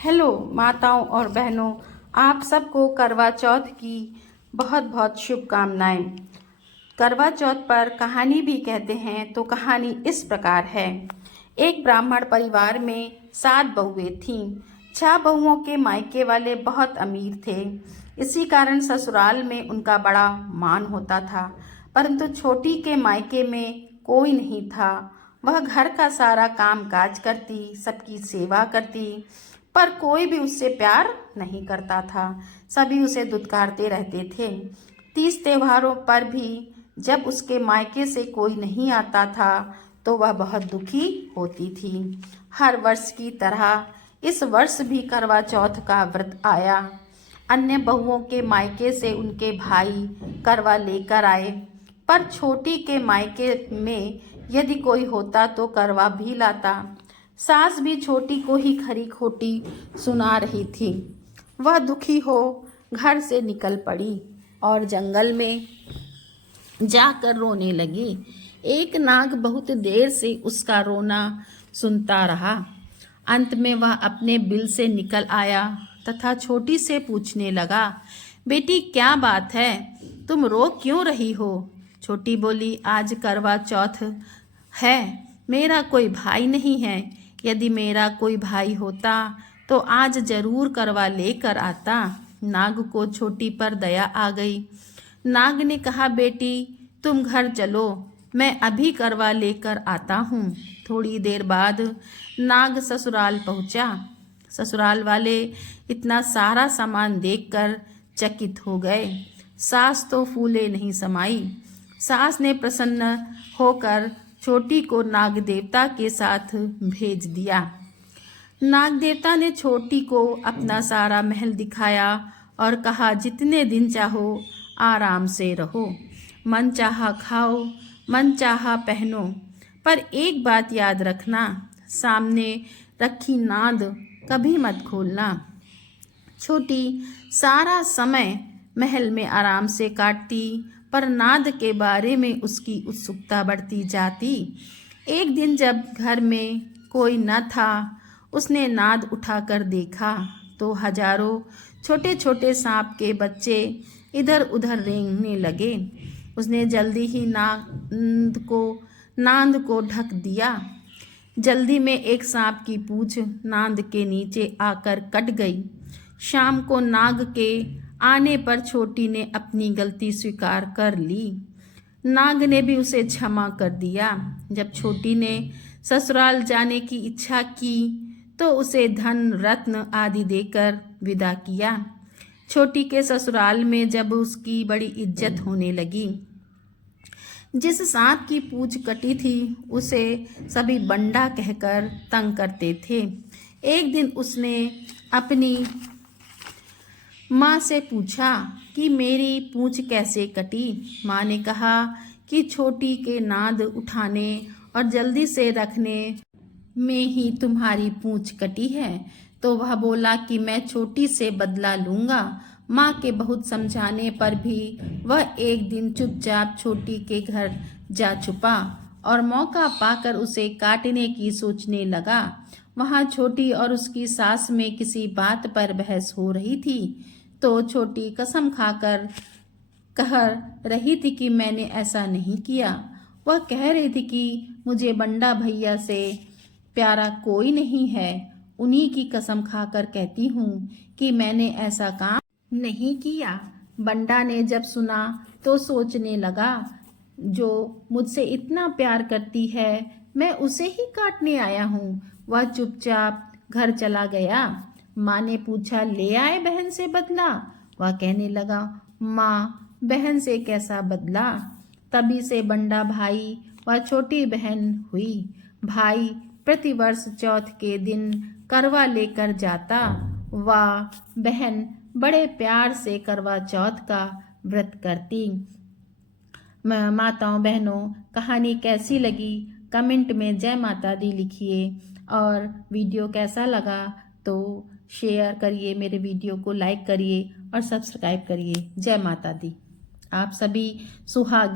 Hello माताओं और बहनों, आप सबको करवा चौथ की बहुत बहुत शुभकामनाएं। करवा चौथ पर कहानी भी कहते हैं, तो कहानी इस प्रकार है। एक ब्राह्मण परिवार में 7 बहुएं थीं। 6 बहुओं के मायके वाले बहुत अमीर थे, इसी कारण ससुराल में उनका बड़ा मान होता था। परंतु छोटी के मायके में कोई नहीं था। वह घर का सारा काम काज करती, सबकी सेवा करती, पर कोई भी उससे प्यार नहीं करता था। सभी उसे दुत्कारते रहते थे। 30 त्योहारों पर भी जब उसके मायके से कोई नहीं आता था तो वह बहुत दुखी होती थी। हर वर्ष की तरह इस वर्ष भी करवा चौथ का व्रत आया। अन्य बहुओं के मायके से उनके भाई करवा लेकर आए, पर छोटी के मायके में यदि कोई होता तो करवा भी लाता। सास भी छोटी को ही खरी खोटी सुना रही थी। वह दुखी हो घर से निकल पड़ी और जंगल में जाकर रोने लगी। एक नाग बहुत देर से उसका रोना सुनता रहा। अंत में वह अपने बिल से निकल आया तथा छोटी से पूछने लगा, बेटी क्या बात है, तुम रो क्यों रही हो? छोटी बोली, आज करवा चौथ है, मेरा कोई भाई नहीं है। यदि मेरा कोई भाई होता तो आज जरूर करवा लेकर आता। नाग को छोटी पर दया आ गई। नाग ने कहा, बेटी तुम घर चलो, मैं अभी करवा लेकर आता हूँ। थोड़ी देर बाद नाग ससुराल पहुँचा। ससुराल वाले इतना सारा सामान देखकर चकित हो गए। सास तो फूले नहीं समाई। सास ने प्रसन्न होकर छोटी को नाग देवता के साथ भेज दिया। नाग देवता ने छोटी को अपना सारा महल दिखाया और कहा, जितने दिन चाहो आराम से रहो, मन चाहा खाओ, मन चाहा पहनो, पर एक बात याद रखना, सामने रखी नाद कभी मत खोलना। छोटी सारा समय महल में आराम से काटती, पर नाद के बारे में उसकी उत्सुकता बढ़ती जाती। एक दिन जब घर में कोई न था, उसने नाद उठाकर देखा तो हजारों छोटे छोटे सांप के बच्चे इधर उधर रेंगने लगे। उसने जल्दी ही नाद को ढक दिया। जल्दी में एक सांप की पूंछ नाद के नीचे आकर कट गई। शाम को नाग के आने पर छोटी ने अपनी गलती स्वीकार कर ली। नाग ने भी उसे क्षमा कर दिया। जब छोटी ने ससुराल जाने की इच्छा की तो उसे धन रत्न आदि देकर विदा किया। छोटी के ससुराल में जब उसकी बड़ी इज्जत होने लगी। जिस सांप की पूंछ कटी थी उसे सभी बंडा कहकर तंग करते थे। एक दिन उसने अपनी माँ से पूछा कि मेरी पूंछ कैसे कटी। माँ ने कहा कि छोटी के नाद उठाने और जल्दी से रखने में ही तुम्हारी पूंछ कटी है। तो वह बोला कि मैं छोटी से बदला लूँगा। माँ के बहुत समझाने पर भी वह एक दिन चुपचाप छोटी के घर जा छुपा और मौका पाकर उसे काटने की सोचने लगा। वहाँ छोटी और उसकी सास में किसी बात पर बहस हो रही थी, तो छोटी कसम खाकर कह रही थी कि मैंने ऐसा नहीं किया। वह कह रही थी कि मुझे बंडा भैया से प्यारा कोई नहीं है, उन्हीं की कसम खाकर कहती हूँ कि मैंने ऐसा काम नहीं किया। बंडा ने जब सुना तो सोचने लगा, जो मुझसे इतना प्यार करती है मैं उसे ही काटने आया हूँ। वह चुपचाप घर चला गया। माँ ने पूछा, ले आए बहन से बदला? वह कहने लगा, माँ बहन से कैसा बदला? तभी से बंडा भाई व छोटी बहन हुई। भाई प्रतिवर्ष चौथ के दिन करवा लेकर जाता, व बहन बड़े प्यार से करवा चौथ का व्रत करती। माताओं बहनों, कहानी कैसी लगी कमेंट में जय माता दी लिखिए, और वीडियो कैसा लगा तो शेयर करिए, मेरे वीडियो को लाइक करिए और सब्सक्राइब करिए। जय माता दी। आप सभी सुहाग